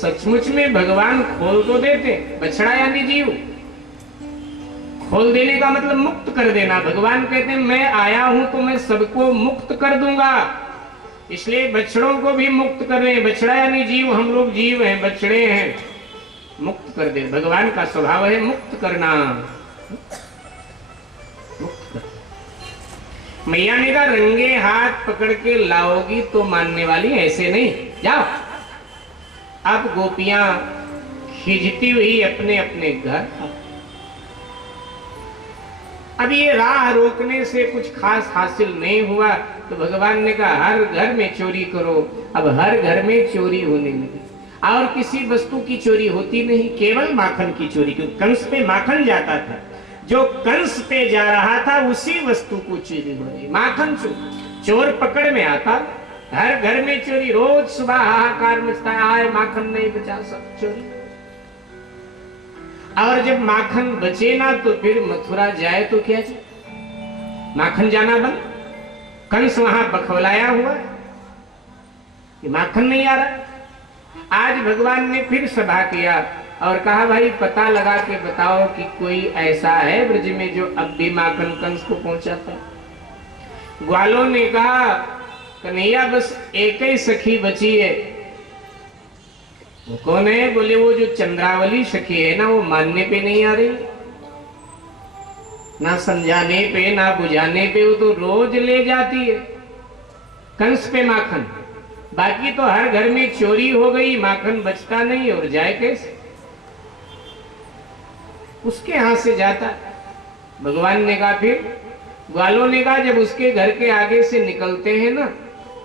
सचमुच में भगवान खोल तो देते, बछड़ा यानी जीव, खोल देने का मतलब मुक्त कर देना। भगवान कहते हैं मैं आया हूं तो मैं सबको मुक्त कर दूंगा, इसलिए बछड़ों को भी मुक्त कर रहे हैं। बछड़ा यानी जीव, हम लोग जीव हैं, बछड़े हैं, मुक्त कर दे। भगवान का स्वभाव है मुक्त करना, मुक्त कर। मैया ने कहा रंगे हाथ पकड़ के लाओगी तो मानने वाली, ऐसे नहीं, जाओ। अब गोपियां खिजती हुई अपने अपने घर। अब ये राह रोकने से कुछ खास हासिल नहीं हुआ तो भगवान ने कहा हर घर में चोरी करो। अब हर घर में चोरी होने लगी और किसी वस्तु की चोरी होती नहीं, केवल माखन की चोरी। क्योंकि कंस पे माखन जाता था, जो कंस पे जा रहा था उसी वस्तु को चोरी हो रही। माखन चोर पकड़ में आता, हर घर में चोरी। रोज सुबह हाहाकार मचता है, माखन नहीं बचा, सब चोरी। और जब माखन बचे ना तो फिर मथुरा जाए तो क्या जाए, माखन जाना बंद। कंस वहां बखौलाया हुआ है कि माखन नहीं आ रहा। आज भगवान ने फिर सभा किया और कहा भाई पता लगा के बताओ कि कोई ऐसा है ब्रज में जो अब भी माखन कंस को पहुंचाता। ग्वालों ने कहा कन्हैया बस एक ही सखी बची है। वो कौन है? बोले वो जो चंद्रावली सखी है ना, वो मानने पे नहीं आ रही, ना समझाने पे ना बुझाने पे, वो तो रोज ले जाती है कंस पे माखन। बाकी तो हर घर में चोरी हो गई, माखन बचता नहीं, और जाए कैसे? उसके हाथ से जाता। भगवान ने कहा, फिर ग्वालों ने कहा जब उसके घर के आगे से निकलते हैं ना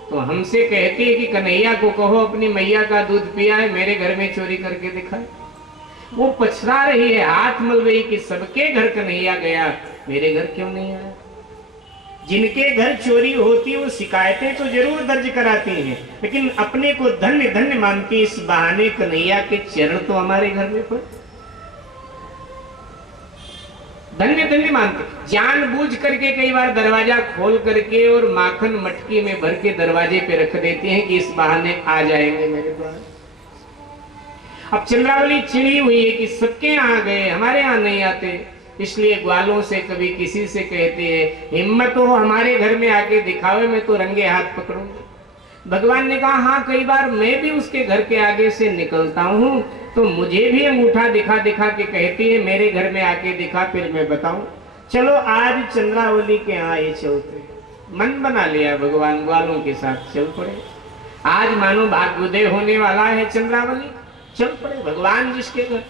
तो हमसे कहती है कि कन्हैया को कहो अपनी मैया का दूध पिया है, मेरे घर में चोरी करके दिखाए। वो पछता रही है, हाथ मल रही कि सबके घर कन्हैया गया, मेरे घर क्यों नहीं आया। जिनके घर चोरी होती है वो शिकायतें तो जरूर दर्ज कराती हैं, लेकिन अपने को धन्य धन्य मानती, इस बहाने कन्हैया के चरण तो हमारे घर में पड़े, धन्य धन्य मानते। जानबूझ करके कई बार दरवाजा खोल करके और माखन मटकी में भर के दरवाजे पे रख देते हैं कि इस बहाने आ जाएंगे मेरे द्वार। अब चंद्रावली चिड़ी हुई है कि सबके यहाँ गए, हमारे यहाँ नहीं आते, इसलिए ग्वालों से कभी किसी से कहते हैं हिम्मत हो हमारे घर में आके दिखावे, मैं तो रंगे हाथ पकड़ूंगी। भगवान ने कहा हाँ कई बार मैं भी उसके घर के आगे से निकलता हूँ तो मुझे भी अंगूठा दिखा दिखा के कहती है मेरे घर में आके दिखा, फिर मैं बताऊं। चलो आज चंद्रावली के यहाँ ये चलते। मन बना लिया भगवान, ग्वालों के साथ चल पड़े। आज मानो भाग्योदय होने वाला है चंद्रावली, चल पड़े भगवान जिसके घर।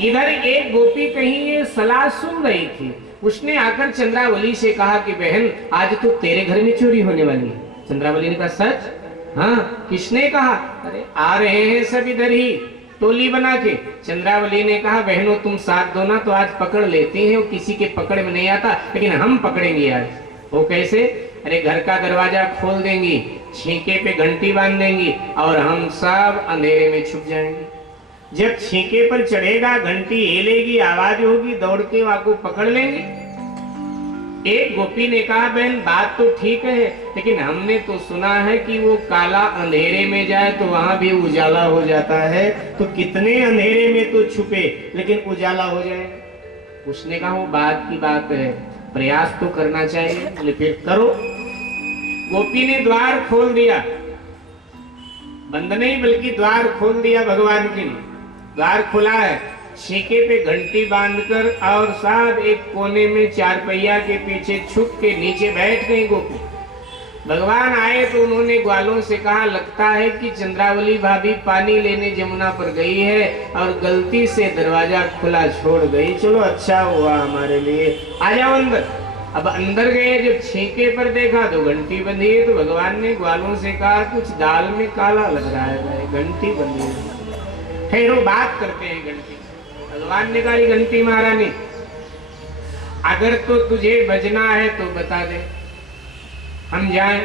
इधर एक गोपी कहीं ये सलाह सुन रही थी, उसने आकर चंद्रावली से कहा कि बहन आज तो तेरे घर में चोरी होने वाली है। चंद्रावली ने कहा सच? हाँ। किसने कहा? अरे आ रहे हैं सब इधर ही टोली बना के। चंद्रावली ने कहा बहनों तुम साथ दो ना तो आज पकड़ लेते हैं, वो किसी के पकड़ में नहीं आता, लेकिन हम पकड़ेंगे आज। वो कैसे? अरे घर का दरवाजा खोल देंगी, छींके पे घंटी बांध देंगी और हम सब अंधेरे में छुप जाएंगे। जब छींके पर चढ़ेगा, घंटी हिलेगी, आवाज होगी, दौड़ के वाको पकड़ लेंगे। एक गोपी ने कहा बहन बात तो ठीक है, लेकिन हमने तो सुना है कि वो काला अंधेरे में जाए तो वहां भी उजाला हो जाता है, तो कितने अंधेरे में तो छुपे लेकिन उजाला हो जाए। उसने कहा वो बात की बात है, प्रयास तो करना चाहिए। बोले फिर करो। गोपी ने द्वार खोल दिया, बंद नहीं बल्कि द्वार खोल दिया भगवान के लिए। द्वार खुला है, छींके पे घंटी बांधकर और साथ एक कोने में चारपहिया के पीछे छुप के नीचे बैठ गई गोपी। भगवान आए तो उन्होंने ग्वालों से कहा लगता है कि चंद्रावली भाभी पानी लेने जमुना पर गई है और गलती से दरवाजा खुला छोड़ गई। चलो अच्छा हुआ हमारे लिए, आ जाओ अंदर। अब अंदर गए, जब छींके पर देखा तो घंटी बंधी है। तो भगवान ने ग्वालों से कहा कुछ दाल में काला लग रहा है, घंटी बंधी है, ठहरो बात करते हैं घंटी। भगवान ने कहा घंटी महारानी अगर तो तुझे बजना है तो बता दे, हम जाएं,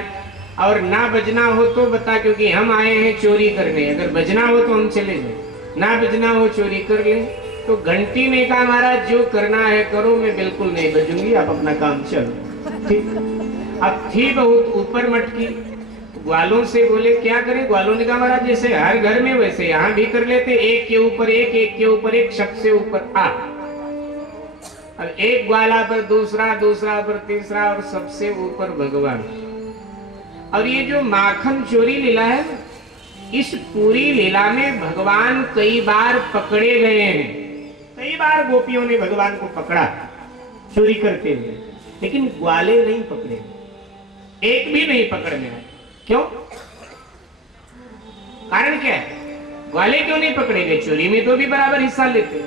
और ना बजना हो तो बता, क्योंकि हम आए हैं चोरी करने। अगर बजना हो तो हम चले जाएं, ना बजना हो चोरी कर लें। तो घंटी ने कहा महाराज जो करना है करो, मैं बिल्कुल नहीं बजूंगी, आप अपना काम चलो। ठीक। अब थी बहुत ऊपर मटकी, ग्वालों से बोले क्या करें? ग्वालों ने कहा महाराज जैसे हर घर में वैसे यहाँ भी कर लेते, एक के ऊपर एक, एक के ऊपर एक, सबसे ऊपर आ। अब एक ग्वाला पर दूसरा, दूसरा पर तीसरा और सबसे ऊपर भगवान। और ये जो माखन चोरी लीला है, इस पूरी लीला में भगवान कई बार पकड़े गए हैं। कई बार गोपियों ने भगवान को पकड़ा चोरी करते हुए, लेकिन ग्वाले नहीं पकड़े, एक भी नहीं पकड़ने आए। क्यों? कारण क्या है? ग्वाले क्यों नहीं पकड़े गए? चोरी में तो भी बराबर हिस्सा लेते,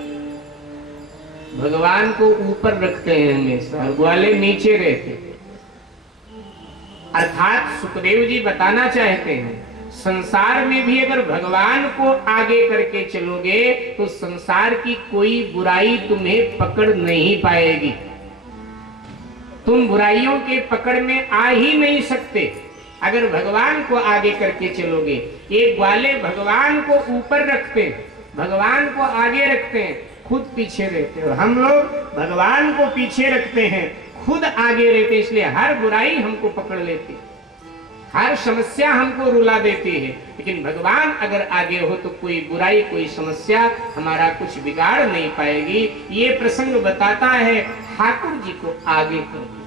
भगवान को ऊपर रखते हैं हमेशा और ग्वाले नीचे रहते। अर्थात सुखदेव जी बताना चाहते हैं संसार में भी अगर भगवान को आगे करके चलोगे तो संसार की कोई बुराई तुम्हें पकड़ नहीं पाएगी। तुम बुराइयों के पकड़ में आ ही नहीं सकते अगर भगवान को आगे करके चलोगे। ये ग्वाले भगवान को ऊपर रखते हैं, भगवान को आगे रखते हैं, खुद पीछे रहते हो। हम लोग भगवान को पीछे रखते हैं, खुद आगे रहते, इसलिए हर बुराई हमको पकड़ लेती, हर समस्या हमको रुला देती है। लेकिन भगवान अगर आगे हो तो कोई बुराई, कोई समस्या हमारा कुछ बिगाड़ नहीं पाएगी। ये प्रसंग बताता है ठाकुर जी को आगे करके।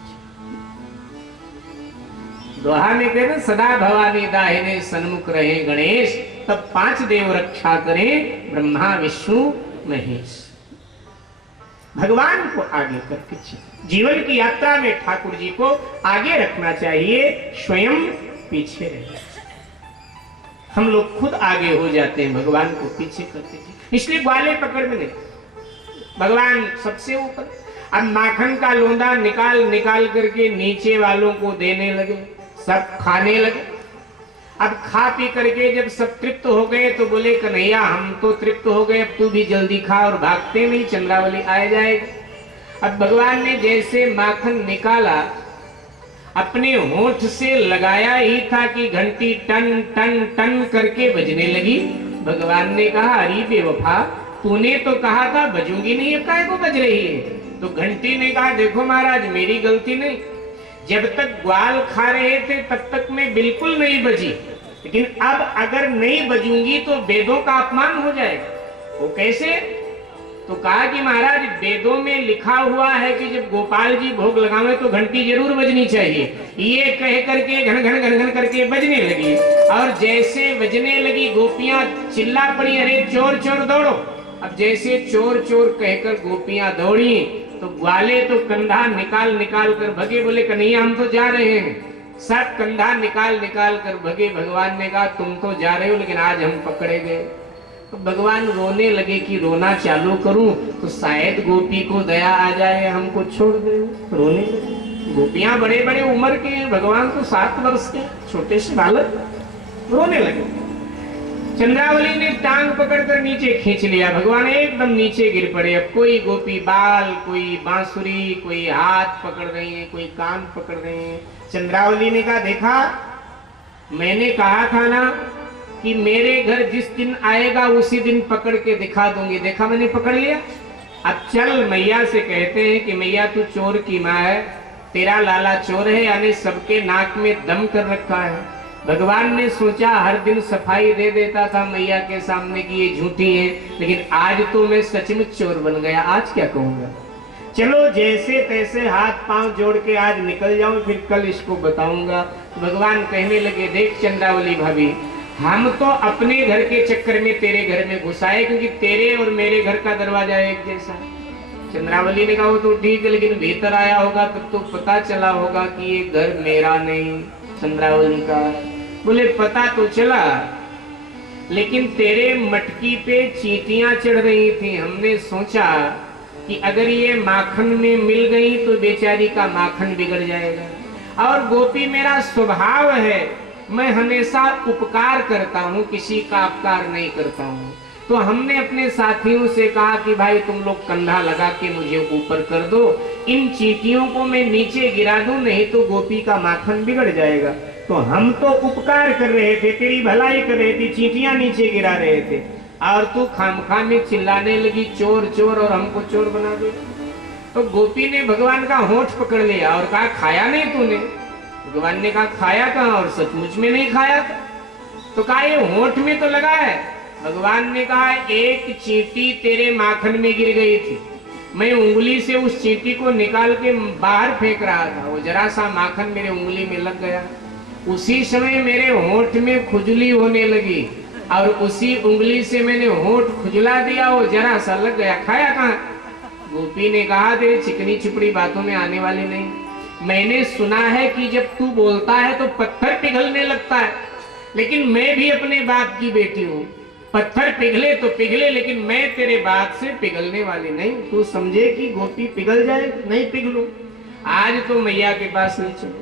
दोहा में कहते सदा भवानी दाहिने सन्मुख रहे गणेश, तब 5 देव रक्षा करें ब्रह्मा विष्णु महेश। भगवान को आगे करके जीवन की यात्रा में ठाकुर जी को आगे रखना चाहिए, स्वयं पीछे रहना। हम लोग खुद आगे हो जाते हैं, भगवान को पीछे करते हैं, इसलिए ग्वाले पकड़ में नहीं, भगवान सबसे ऊपर। अब माखन का लोंदा निकाल निकाल करके नीचे वालों को देने लगे, सब खाने लगे। अब खा पी करके जब सब तृप्त हो गए तो बोले कन्हैया हम तो तृप्त हो गए, अब तू भी जल्दी खा, और भागते नहीं चंद्रावली आ जाएगी। अब भगवान ने जैसे माखन निकाला, अपने होंठ से लगाया ही था कि घंटी टन टन टन करके बजने लगी। भगवान ने कहा अरे बेवफा, तूने तो कहा था बजूंगी नहीं, अब काहे को बज रही है? तो घंटी ने कहा देखो महाराज मेरी गलती नहीं, जब तक ग्वाल खा रहे थे तब तक मैं बिल्कुल नहीं बजी, लेकिन अब अगर नहीं बजूंगी तो वेदों का अपमान हो जाएगा। वो कैसे? तो कहा कि महाराज वेदों में लिखा हुआ है कि जब गोपाल जी भोग लगावे तो घंटी जरूर बजनी चाहिए। ये कह करके घन घन घन घन करके बजने लगी, और जैसे बजने लगी गोपियां चिल्ला पड़ी अरे चोर चोर दौड़ो। अब जैसे चोर चोर कहकर गोपियां दौड़ी तो ग्वाले तो कंधा निकाल निकाल कर भगे, बोले कन्हैया हम तो जा रहे हैं। सब कंधा निकाल निकाल कर भगे। भगवान ने कहा तुम तो जा रहे हो लेकिन आज हम पकड़े गए। तो भगवान रोने लगे कि रोना चालू करूं तो शायद गोपी को दया आ जाए, हमको छोड़ दे। रोने लगे। गोपियां बड़े बड़े उम्र के हैं, भगवान तो 7 वर्ष के छोटे से बालक, रोने लगे। चंद्रावली ने टांग पकड़कर नीचे खींच लिया, भगवान एकदम नीचे गिर पड़े। अब कोई गोपी बाल, कोई बांसुरी, कोई हाथ पकड़ रही है, कोई कान पकड़ रहे हैं। चंद्रावली ने कहा देखा मैंने कहा था ना कि मेरे घर जिस दिन आएगा उसी दिन पकड़ के दिखा दूंगी, देखा मैंने पकड़ लिया। अब चल मैया से कहते हैं कि मैया तू चोर की माँ है, तेरा लाला चोर है, यानी सबके नाक में दम कर रखा है। भगवान ने सोचा हर दिन सफाई दे देता था मैया के सामने कि ये झूठी है, लेकिन आज तो मैं सचमुच चोर बन गया, आज क्या कहूंगा। चलो जैसे तैसे हाथ पांव जोड़ के आज निकल जाऊं, फिर कल इसको बताऊंगा। भगवान कहने लगे देख चंद्रावली भाभी, हम तो अपने घर के चक्कर में तेरे घर में घुसाए, क्योंकि तेरे और मेरे घर का दरवाजा एक जैसा। चंद्रावली ने कहा वो तो ठीक है, लेकिन भीतर आया होगा तब तो पता चला होगा कि ये घर मेरा नहीं चंद्रावली का। बोले पता तो चला, लेकिन तेरे मटकी पे चींटियां चढ़ रही थी, हमने सोचा कि अगर ये माखन में मिल गई तो बेचारी का माखन बिगड़ जाएगा। और गोपी मेरा स्वभाव है, मैं हमेशा उपकार करता हूँ, किसी का अपकार नहीं करता हूँ। तो हमने अपने साथियों से कहा कि भाई तुम लोग कंधा लगा के मुझे ऊपर कर दो, इन चींटियों को मैं नीचे गिरा दूं, नहीं तो गोपी का माखन बिगड़ जाएगा। तो हम तो उपकार कर रहे थे, तेरी भलाई कर रहे थे, चींटियां नीचे गिरा रहे थे, और तू खामखा में चिल्लाने लगी चोर चोर और हमको चोर बना दे। तो गोपी ने भगवान का होंठ पकड़ लिया और कहा खाया नहीं तूने? भगवान ने कहा खाया कहाँ, और सचमुच में नहीं खाया था। तो कहा ये होंठ में तो लगा है। भगवान ने कहा एक चींटी तेरे माखन में गिर गई थी, मैं उंगली से उस चींटी को निकाल के बाहर फेंक रहा था, वो जरा सा माखन मेरे उंगली में लग गया, उसी समय मेरे होंठ में खुजली होने लगी और उसी उंगली से मैंने होंठ खुजला दिया, वो जरा सा लग गया, खाया कहाँ। गोपी ने कहा तेरे चिकनी चुपड़ी बातों में आने वाली नहीं, मैंने सुना है कि जब तू बोलता है तो पत्थर पिघलने लगता है, लेकिन मैं भी अपने बाप की बेटी हूँ, पत्थर पिघले तो पिघले लेकिन मैं तेरे बात से पिघलने वाली नहीं। तू समझे कि गोपी पिघल जाए, नहीं पिघलू, आज तो मैया के पास नहीं चलो।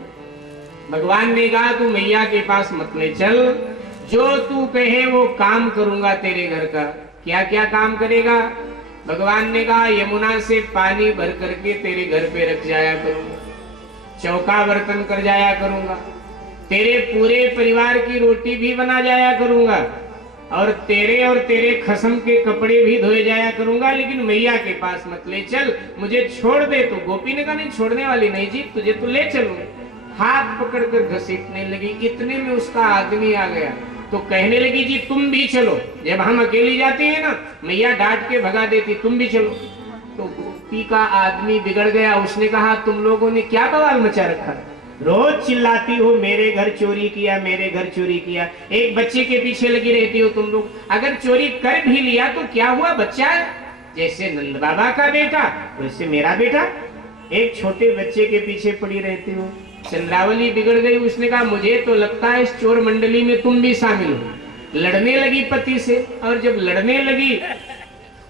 भगवान ने कहा तू मैया के पास मत ले चल, जो तू कहे वो काम करूंगा तेरे घर का। क्या क्या काम करेगा? भगवान ने कहा यमुना से पानी भर करके तेरे घर पे रख जाया करूंगा, चौका बर्तन कर जाया करूंगा, तेरे पूरे परिवार की रोटी भी बना जाया करूंगा, और तेरे खसम के कपड़े भी धोए जाया करूंगा, लेकिन मैया के पास मत ले चल, मुझे छोड़ दे। तो गोपी ने कहा नहीं छोड़ने वाली नहीं जी, तुझे तो ले चलूंगा। हाथ पकड़कर घसीटने लगी, इतने में उसका आदमी आ गया तो कहने लगी जी तुम भी चलो, जब हम अकेली जाती है ना मैया डांट के भगा देती, तुम भी चलो। तो गोपी का आदमी बिगड़ गया, उसने कहा तुम लोगों ने क्या बवाल मचा रखा, रोज चिल्लाती हो मेरे घर चोरी किया, मेरे घर चोरी किया, एक बच्चे के पीछे लगी रहती हो तुम लोग, अगर चोरी कर भी लिया तो क्या हुआ, बच्चा है, जैसे नंद बाबा का बेटा वैसे मेरा बेटा, एक छोटे बच्चे के पीछे पड़ी रहती हो। चंद्रावली बिगड़ गई, उसने कहा मुझे तो लगता है इस चोर मंडली में तुम भी शामिल हो। लड़ने लगी पति से, और जब लड़ने लगी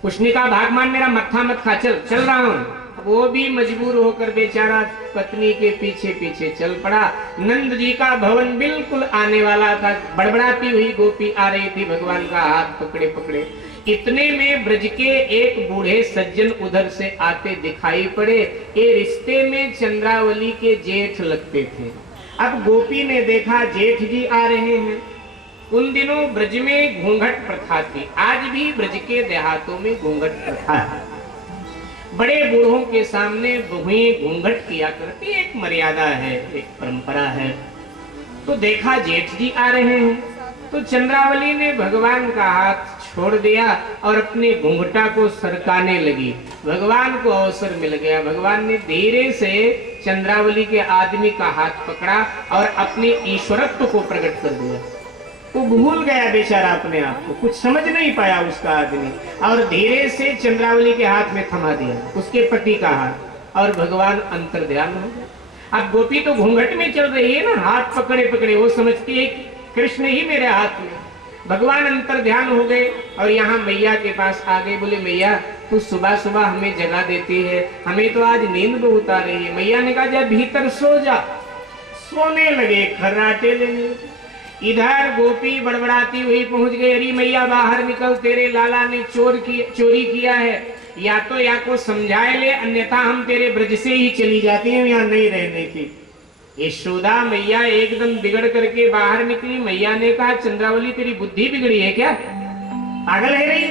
उसने कहा भागमान मेरा मत्था मत खा, चल चल रहा हूं। वो भी मजबूर होकर बेचारा पत्नी के पीछे पीछे चल पड़ा। नंद जी का भवन बिल्कुल आने वाला था, बड़बड़ाती हुई गोपी आ रही थी भगवान का हाथ पकड़े पकड़े। इतने में ब्रज के एक बूढ़े सज्जन उधर से आते दिखाई पड़े, ये रिश्ते में चंद्रावली के जेठ लगते थे। अब गोपी ने देखा जेठ जी आ रहे हैं। उन दिनों ब्रज में घूंघट प्रथा थी, आज भी ब्रज के देहातों में घूंघट प्रथा है, बड़े बूढ़ों के सामने बहुएं घूंघट किया करती, एक मर्यादा है, एक परंपरा है। तो देखा जेठ जी आ रहे हैं, तो चंद्रावली ने भगवान का हाथ छोड़ दिया और अपने घूंघटा को सरकाने लगी। भगवान को अवसर मिल गया, भगवान ने धीरे से चंद्रावली के आदमी का हाथ पकड़ा और अपने ईश्वरत्व को प्रकट कर दिया। वो भूल गया बेचारा अपने आप को, कुछ समझ नहीं पाया उसका आदमी, और धीरे से चंद्रावली के हाथ में थमा दिया उसके पति का हाथ, और भगवान अंतर्ध्यान हो गए। अब गोपी तो घूंघट में चल रही है ना, हाथ पकड़े पकड़े, वो समझती है कृष्ण ही मेरे हाथ में। भगवान अंतर्ध्यान हो गए और यहाँ मैया के पास आ गए, बोले मैया तू सुबह सुबह हमें जगा देती है, हमें तो आज नींद बहुत आ रही है। मैया ने कहा जा भीतर सो जा। सोने लगे, खर्राटे लेने। इधर गोपी बड़बड़ाती हुई पहुंच गई, अरे मैया बाहर निकल, तेरे लाला ने चोरी किया है, या तो या को समझाए ले, अन्यथा हम तेरे ब्रज से ही चली जाती हैं, यहाँ नहीं रहने की। यशोदा मैया एकदम बिगड़ करके बाहर निकली। मैया ने कहा चंद्रावली तेरी बुद्धि बिगड़ी है क्या, पागल है रही,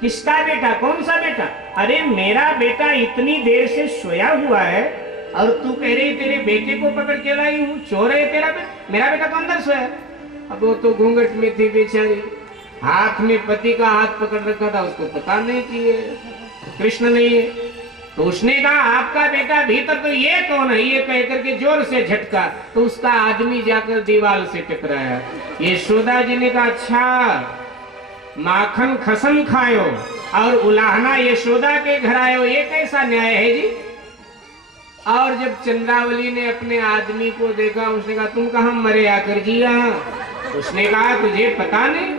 किसका बेटा, कौन सा बेटा? अरे मेरा बेटा इतनी देर से सोया हुआ है और तू कह रही तेरे बेटे को पकड़ के लाई हूँ, चोर है तेरा बेटा? मेरा बेटा तो अंदर सोया है। अब वो तो घूंघट में थी बेचारी, हाथ में पति का हाथ पकड़ रखा था, उसको पता नहीं कि ये कृष्ण नहीं है। तो उसने कहा आपका बेटा भीतर, तो ये कौन है, ये कह करके जोर से झटका, तो उसका आदमी जाकर दीवार से टकराया। यशोदा जी ने कहा अच्छा माखन खसम खायो और उलाहना यशोदा के घर आयो, ये कैसा न्याय है जी? और जब चंद्रावली ने अपने आदमी को देखा, उसने कहा तुम कहां मरे आकर जी यहाँ? उसने कहा तुझे पता नहीं,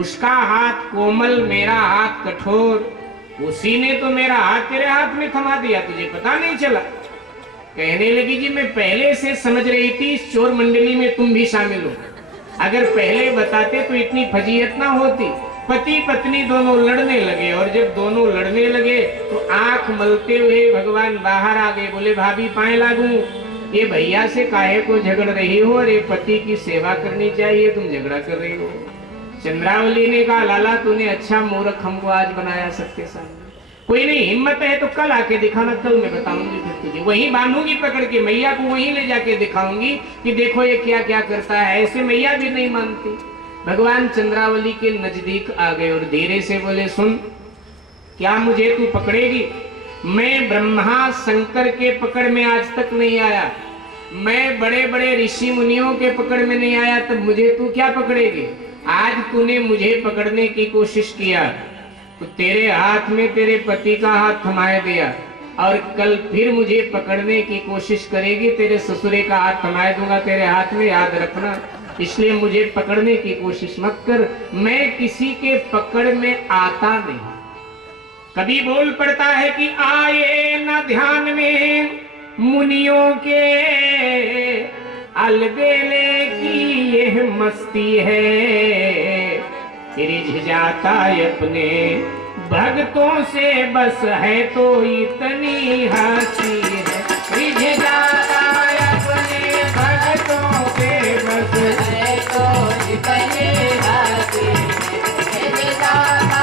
उसका हाथ कोमल, मेरा हाथ कठोर, उसी ने तो मेरा हाथ तेरे हाथ में थमा दिया, तुझे पता नहीं चला। कहने लगी जी मैं पहले से समझ रही थी इस चोर मंडली में तुम भी शामिल हो, अगर पहले बताते तो इतनी फजीहत ना होती। पति पत्नी दोनों लड़ने लगे, और जब दोनों लड़ने लगे तो आंख मलते हुए भगवान बाहर आ गए, बोले भाभी पाए लागू, ये भैया से काहे को झगड़ रही हो, अरे पति की सेवा करनी चाहिए, तुम झगड़ा कर रही हो। चंद्रावली ने कहा लाला तूने अच्छा मूर्ख हमको आज बनाया सबके सामने, कोई नहीं, हिम्मत है तो कल आके दिखाना, कल मैं बताऊंगी फिर तुझे, वहीं बांधूंगी पकड़ के मैया को, वहीं ले जाके दिखाऊंगी कि देखो ये क्या क्या करता है। ऐसे मैया भी नहीं मानती। भगवान चंद्रावली के नजदीक आ गए और धीरे से बोले, सुन, क्या मुझे तू पकड़ेगी? मैं ब्रह्मा शंकर के पकड़ में आज तक नहीं आया, मैं बड़े बड़े ऋषि मुनियों के पकड़ में नहीं आया, तब मुझे तू क्या पकड़ेगी? आज तूने मुझे पकड़ने की कोशिश किया तो तेरे हाथ में तेरे पति का हाथ थमाए दिया, और कल फिर मुझे पकड़ने की कोशिश करेगी, तेरे ससुरे का हाथ थमाए दूंगा तेरे हाथ में, याद रखना। इसलिए मुझे पकड़ने की कोशिश मत कर, मैं किसी के पकड़ में आता नहीं। कभी बोल पड़ता है कि आए न ध्यान में मुनियों के, अलबेले की यह मस्ती है, रिझ जाता अपने भक्तों से, बस है तो इतनी हंसी है। रिझ जाता अपने भक्तों से, बस है तो इतनी हंसी है। रिझ जाता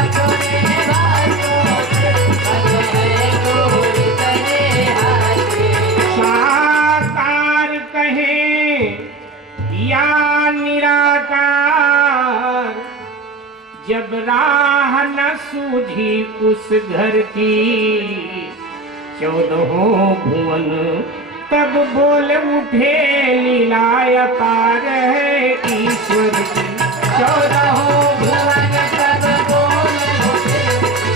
अपने भक्तों से, बस है तो इतनी हंसी है। साकार कहें या निराकार, जब राह न सूझी उस घर की, 14 भुवन तब बोल उठे, लीला अपार है ईश्वर की। 14 भुवन तब बोल उठे,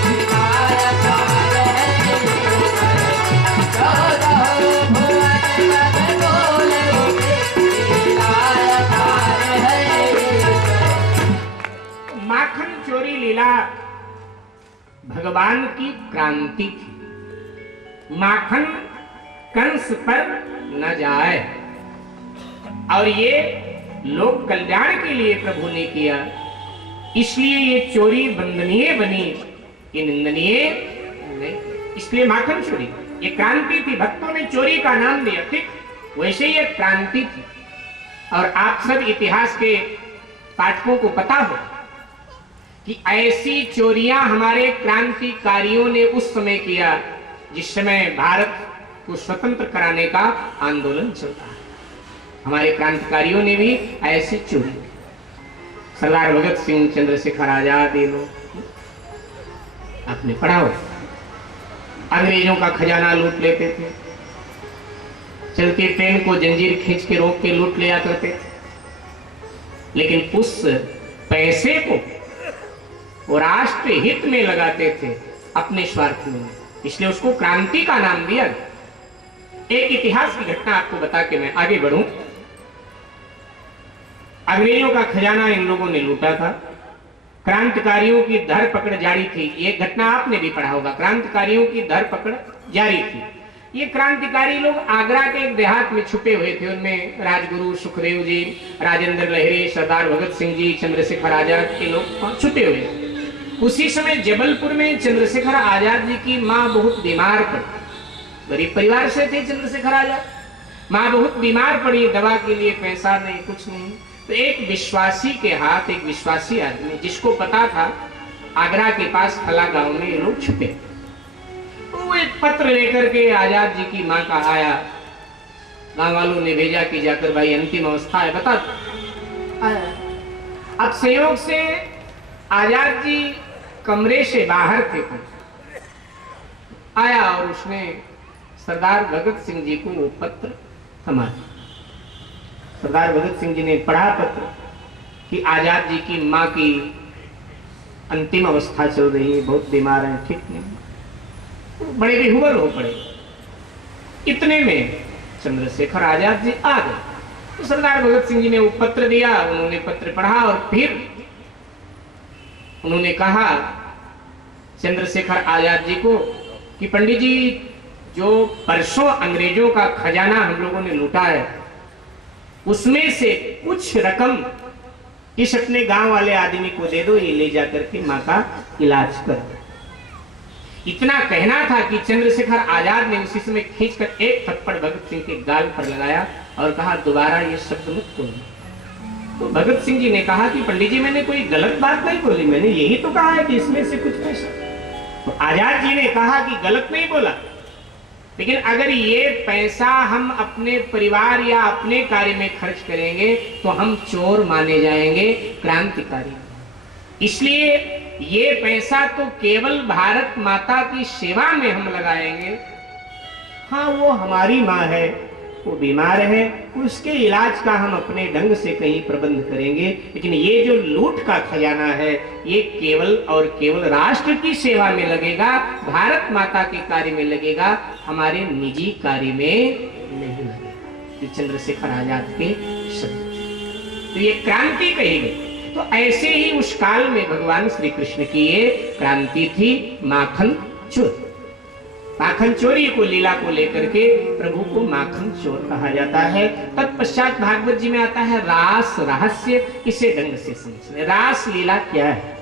लीला अपार है ईश्वर की। 14 भुवन तब बोल उठे, लीला अपार है ईश्वर की। माखन चोरी लीला भगवान की क्रांति थी। माखन कंस पर न जाए, और ये लोक कल्याण के लिए प्रभु ने किया, इसलिए ये चोरी वंदनीय बनी, ये निंदनीय नहीं। इसलिए माखन चोरी ये क्रांति थी, भक्तों ने चोरी का नाम दिया, ठीक वैसे ये क्रांति थी। और आप सब इतिहास के पाठकों को पता हो कि ऐसी चोरियां हमारे क्रांतिकारियों ने उस समय किया जिस समय भारत को स्वतंत्र कराने का आंदोलन चलता है। हमारे क्रांतिकारियों ने भी ऐसी चोरी, सरदार भगत सिंह, चंद्रशेखर आजाद, ये लोग आपने पढ़ा हो, अंग्रेजों का खजाना लूट लेते थे, चलती ट्रेन को जंजीर खींच के रोक के लूट लिया करते थे, लेकिन उस पैसे को वो राष्ट्र हित में लगाते थे, अपने स्वार्थ में, इसलिए उसको क्रांति का नाम दिया। एक इतिहास की घटना आपको बता के मैं आगे बढ़ूं। अंग्रेजों का खजाना इन लोगों ने लूटा था, क्रांतिकारियों की धरपकड़ जारी थी। ये घटना आपने भी पढ़ा होगा, क्रांतिकारियों की धरपकड़ जारी थी। ये क्रांतिकारी लोग आगरा के एक देहात में छुपे हुए थे, उनमें राजगुरु सुखदेव जी, राजेंद्र लहरी, सरदार भगत सिंह जी, चंद्रशेखर आजाद के लोग छुपे हुए थे। उसी समय जबलपुर में चंद्रशेखर आजाद जी की मां बहुत बीमार पड़ी, गरीब परिवार से थे चंद्रशेखर आजाद, मां बहुत बीमार पड़ी, दवा के लिए पैसा नहीं, कुछ नहीं। तो एक विश्वासी के हाथ, एक विश्वासी आदमी जिसको पता था आगरा के पास फला गांव में ये लोग छुपे, वो एक पत्र लेकर के आजाद जी की मां का आया। गांव वालों ने भेजा कि जाकर भाई अंतिम अवस्था है, बता। अब संयोग से आजाद जी कमरे से बाहर थे, आया और उसने सरदार भगत सिंह जी को वो पत्र थमा दिया। सरदार भगत सिंह जी ने पढ़ा पत्र कि आजाद जी की मां की अंतिम अवस्था चल रही है, बहुत बीमार है, ठीक नहीं। बड़े बेहुबर हो पड़े। इतने में चंद्रशेखर आजाद जी आ गए, तो सरदार भगत सिंह जी ने वो पत्र दिया, उन्होंने पत्र पढ़ा और फिर उन्होंने कहा चंद्रशेखर आजाद जी को कि पंडित जी, जो परसों अंग्रेजों का खजाना हम लोगों ने लूटा है, उसमें से कुछ रकम इस अपने गांव वाले आदमी को दे दो, ये ले जाकर के मां का इलाज कर दो। इतना कहना था कि चंद्रशेखर आजाद ने उसी समय खींचकर एक थप्पड़ भगत सिंह के गाल पर लगाया और कहा दोबारा ये शब्द मत बोलो। तो भगत सिंह जी ने कहा कि पंडित जी, मैंने कोई गलत बात नहीं बोली, मैंने यही तो कहा है कि इसमें से कुछ पैसा। तो आजाद जी ने कहा कि गलत नहीं बोला, लेकिन अगर ये पैसा हम अपने परिवार या अपने कार्य में खर्च करेंगे तो हम चोर माने जाएंगे, क्रांतिकारी। इसलिए ये पैसा तो केवल भारत माता की सेवा में हम लगाएंगे। हाँ, वो हमारी माँ है, वो बीमार है, उसके इलाज का हम अपने ढंग से कहीं प्रबंध करेंगे, लेकिन ये जो लूट का खजाना है ये केवल और केवल राष्ट्र की सेवा में लगेगा, भारत माता के कार्य में लगेगा, हमारे निजी कार्य में नहीं लगेगा। ये चंद्रशेखर आजाद के शब्द। तो ये क्रांति कही गई। तो ऐसे ही उस काल में भगवान श्री कृष्ण की ये क्रांति थी, माखन चोरी। माखन चोरी को, लीला को लेकर के प्रभु को माखन चोर कहा जाता है। तत्पश्चात भागवत जी में आता है रास रहस्य। इसे ढंग से समझ, रास लीला क्या है।